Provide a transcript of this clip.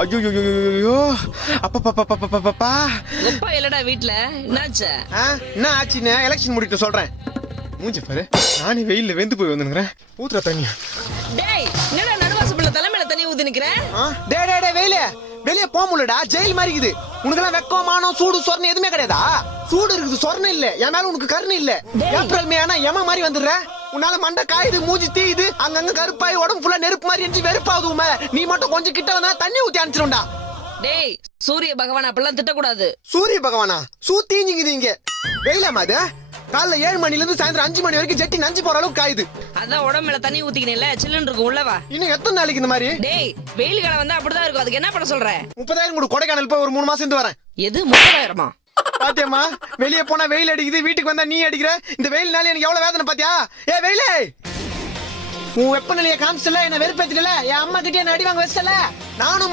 ஐயோ அப்பா எப்பா இல்லடா வீட்ல என்னாச்சு? என்ன ஆச்சுன்னு எலெக்ஷன் முடிட்டு சொல்றேன். மூஞ்சி பாரு, நானே வெயில்ல வெந்து போய் வந்துக்கிறேன். ஊத்துற தண்ணியா? டேய் என்னடா நடுவாசப்பள்ள தலைமையில தண்ணி ஊத்தி நிக்கிற? டே வெயில வெளியே போக முடியலடா, ஜெயில் மாதிரி இருக்குது. உனக்கெல்லாம் வெக்கம் மானம் சூடு சொரணை எதுவுமே கிடையாதா? சூடு இருக்குது, சொரணை இல்ல. என் மேல உனக்கு கருணை இல்ல. ஏப்ரல் மே ஆனா எம மாதிரி வந்துடுற. உன்னால மண்டை காயுது, மூஞ்சி தீயுது, அங்கங்க கருப்பாய் உடம்பு ஃபுல்லா நெருப்பு மாதிரி எரிஞ்சு வெறுப்பாகுதுமே. நீ மட்டும் கொஞ்சம் கிட்ட வந்தா தண்ணி ஊத்தி அனுப்பிச்சிருண்டா. டேய் சூரிய பகவான் அப்பெல்லாம் திட்டக்கூடாது. சூரிய பகவானா? சூத்தீஞ்சிங்குது இங்க. வெயிலாமா அது? காலைல 7 மணில இருந்து சாயந்தரம் 5 மணி வரைக்கும் ஜெட்டி நஞ்சு போற அளவுக்கு காயுது. அதான் உடம்புல தண்ணி ஊத்திக்கணும்ல, சில்லுன்னு இருக்கும் உள்ளவா. இன்னும் எத்தனை நாளைக்கு இந்த மாதிரி? டேய் வெயில் காலம் வந்தா அப்படிதான் இருக்கும். அதுக்கு என்ன பண்ண சொல்ற? 30,000 கூட கொடைக்கானல் போய் ஒரு 3 மாசம் இருந்து வரேன். எது 30,000மா? பாத்தியம்மா, வெளியே போனா வெயில் அடிக்குது, வீட்டுக்கு வந்தா நீ அடிக்கிற. இந்த வெயில்னால எனக்கு எவ்வளவு வேதனை பாத்தியா? ஏ வெயிலே, உன் வெப்பநிலையை காமிச்சல, என்ன வெறுப்பேத்தில, என் அம்மா கிட்டே என்ன அடி வாங்க வச்சல. நானும்